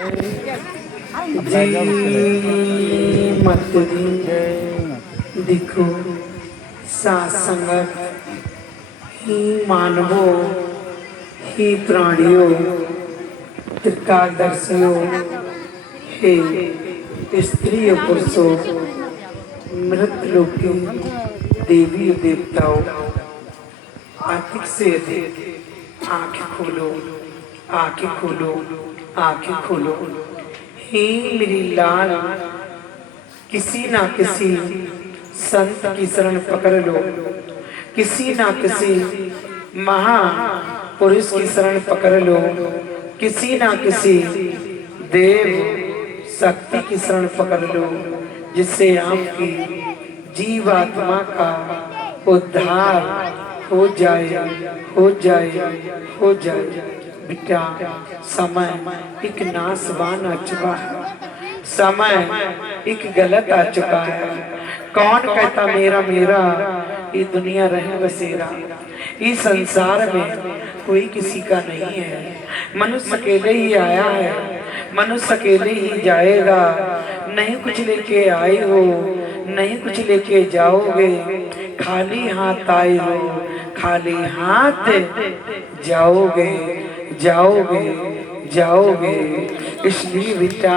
जी मत देखो सात संगत ही मानवों ही प्राणियों त्रिकालदर्शियों हे स्त्री और पुरुषों मृत लोकी देवी और देवताओं अधिक से अधिक आंखें खोलो, आंखें खोलो, आंखें खोलो। हे मेरी लाल, किसी ना किसी संत की शरण पकड़ लो, किसी ना किसी महापुरुष की शरण पकड़ लो, किसी ना किसी देव शक्ति की शरण पकड़ लो, जिससे आपकी जीवात्मा का उद्धार हो जाए, हो जाए, हो जाए। बेटा समय एक नासवान आ चुका है, समय एक गलत आ चुका है। कौन कहता मेरा मेरा, ये दुनिया रहे बसेरा, इस संसार में कोई किसी का नहीं है। मनुष्य अकेले ही आया है, मनुष्य अकेले ही जाएगा। नहीं कुछ लेके आए हो, नहीं कुछ लेके जाओगे, खाली हाथ आए हो, खाली हाथ जाओगे, जाओगे, जाओगे। इसलिए बेटा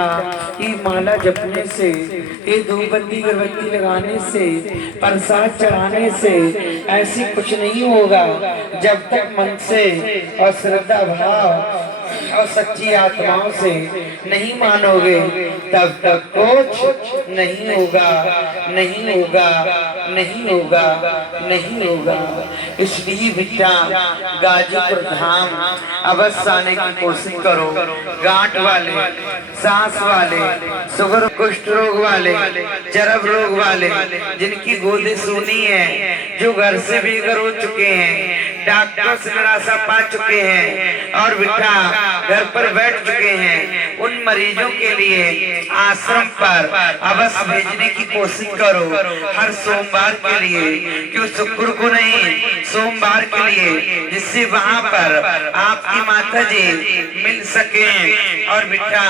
ये माला जपने से, ये धूपबत्ती अगरबत्ती लगाने से, प्रसाद चढ़ाने से ऐसी कुछ नहीं होगा। जब तक मन से और श्रद्धा भाव और सच्ची आत्माओं से नहीं मानोगे, तब तक कुछ नहीं होगा, नहीं होगा, नहीं होगा, नहीं होगा। इसलिए बेटा गाजीपुर धाम अवश्य आने की कोशिश करो। गांठ वाले, सांस वाले, शुगर कुष्ठ रोग वाले, चरम रोग वाले, जिनकी गोदे सूनी है, जो घर से बेघर हो चुके हैं, डॉक्टरों से निराशा पा चुके हैं और बेटा घर पर बैठ चुके हैं, उन मरीजों के लिए आश्रम पर अवश्य भेजने की कोशिश करो। हर सोमवार के लिए, क्यों शुक्र को नहीं, सोमवार के लिए, जिससे वहां पर आपकी माता जी मिल सके और बेटा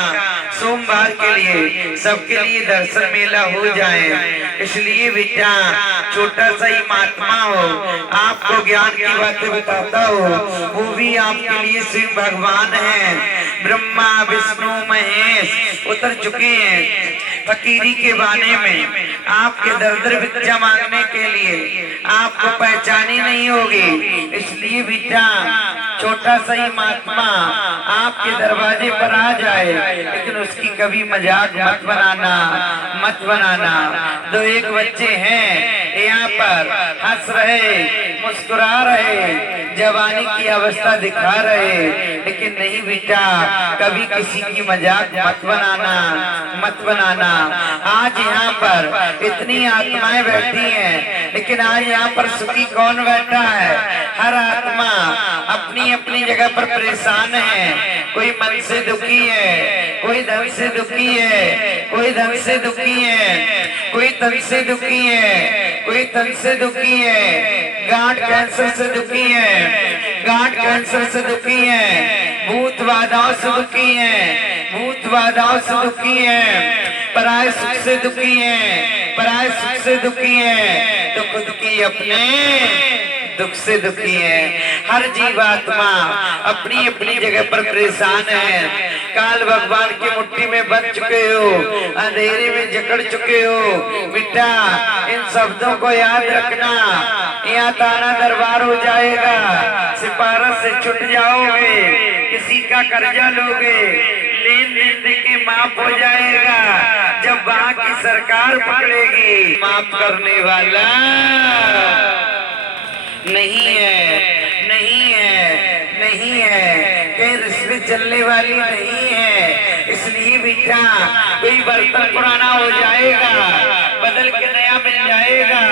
सोमवार के लिए सबके लिए दर्शन मेला हो जाए। इसलिए बेटा छोटा सा ही महात्मा हो, आपको ज्ञान की बातें बताता हो, वो भी आपके लिए स्वयं भगवान है। ब्रह्मा विष्णु महेश उतर चुके हैं फकीरी के बाने में, आपके दर दर भिक्षा मांगने के लिए। आपको पहचानी नहीं होगी। इसलिए बेटा छोटा सा ही महात्मा आपके दरवाजे पर आ जाए, लेकिन उसकी कभी मजाक मत बनाना, मत बनाना। दो एक बच्चे हैं यहाँ पर हंस रहे, मुस्कुरा रहे, जवानी की अवस्था दिखा रहे, लेकिन नहीं बेटा कभी किसी की मजाक मत बनाना, मत बनाना। आज यहाँ पर इतनी आत्माएं बैठी हैं, लेकिन आज यहाँ पर सुखी कौन बैठा है? हर आत्मा अपनी अपनी जगह पर परेशान है। कोई मन से दुखी है, कोई धन से दुखी है, कोई धन से दुखी है, कोई तन से दुखी है, कोई तन से दुखी है, गांठ कैंसर से दुखी है, गांठ कैंसर से दुखी है, भूत बाधाओं से दुखी है, भूत बाधाओं से दुखी है, पराये सुख से दुखी है, पराये सुख से दुखी है, तो खुद की अपने दुख से दुखी है। हर जीवात्मा अपनी अपनी जगह पर परेशान है। काल भगवान की मुट्ठी में बंध चुके हो, अंधेरे में जकड़ चुके हो। बेटा इन शब्दों को याद रखना, यहाँ ताना दरबार हो जाएगा, सिफारिश से छुट जाओगे, किसी का कर्जा लोगे, लेन देन के माफ हो जाएगा। जब वहाँ की सरकार पकड़ेगी, माफ करने वाला नहीं है, नहीं है, नहीं है, कहीं रिश्वत चलने वाली नहीं है। इसलिए बेटा कोई बर्तन पुराना हो जाएगा, बदल के नया मिल जाएगा,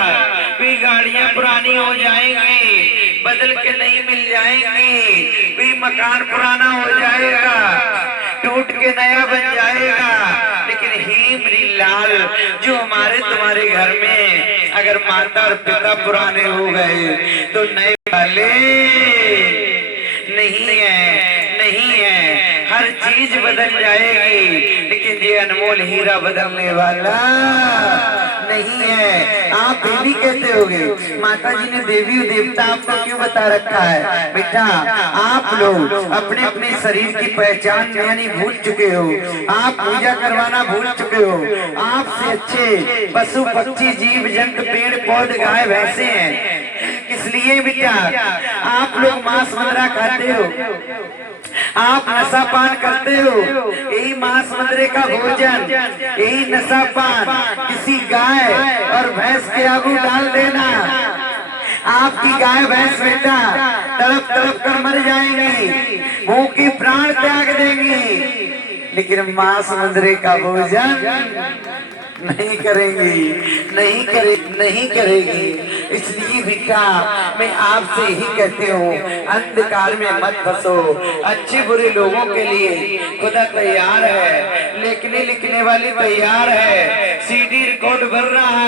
कोई गाड़ियां पुरानी हो जाएंगी, बदल के नई मिल जाएंगी, कोई मकान पुराना हो जाएगा, टूट के नया बन जाएगा। लेकिन ही मेरी लाल, जो हमारे तुम्हारे घर में अगर माता और पिता पुराने हो गए तो नए वाले नहीं है, नहीं है। हर चीज बदल जाएगी, लेकिन ये अनमोल हीरा बदलने वाला नहीं है। आप देवी कहते होगे, माता जी ने देवी और देवता आपको क्यों बता रखा है? बेटा, आप लोग अपने अपने शरीर की पहचान यानी भूल चुके हो, आप पूजा करवाना भूल चुके हो। आपसे अच्छे पशु पक्षी जीव जंतु पेड़ पौधे गाय भैंसे हैं। इसलिए बेटा आप लोग मांस मदिरा खाते हो, आप नशा पान करते हो, यही मांस मदिरे का भोजन, यही नशा पान किसी गाय और भैंस के आगू डाल देना, आपकी गाय भैंस बेटा तड़प तड़प कर मर जाएंगी, भूखी प्राण त्याग देंगी, लेकिन मांस मदिरे का भोजन नहीं करेंगी, नहीं करेगी। इसलिए बेटा मैं आपसे ही कहती हूँ, अंधकार में मत फंसो। अच्छे बुरे लोगों के लिए खुदा तैयार है, लिखने वाली तैयार है, सीडी रिकॉर्ड बन रहा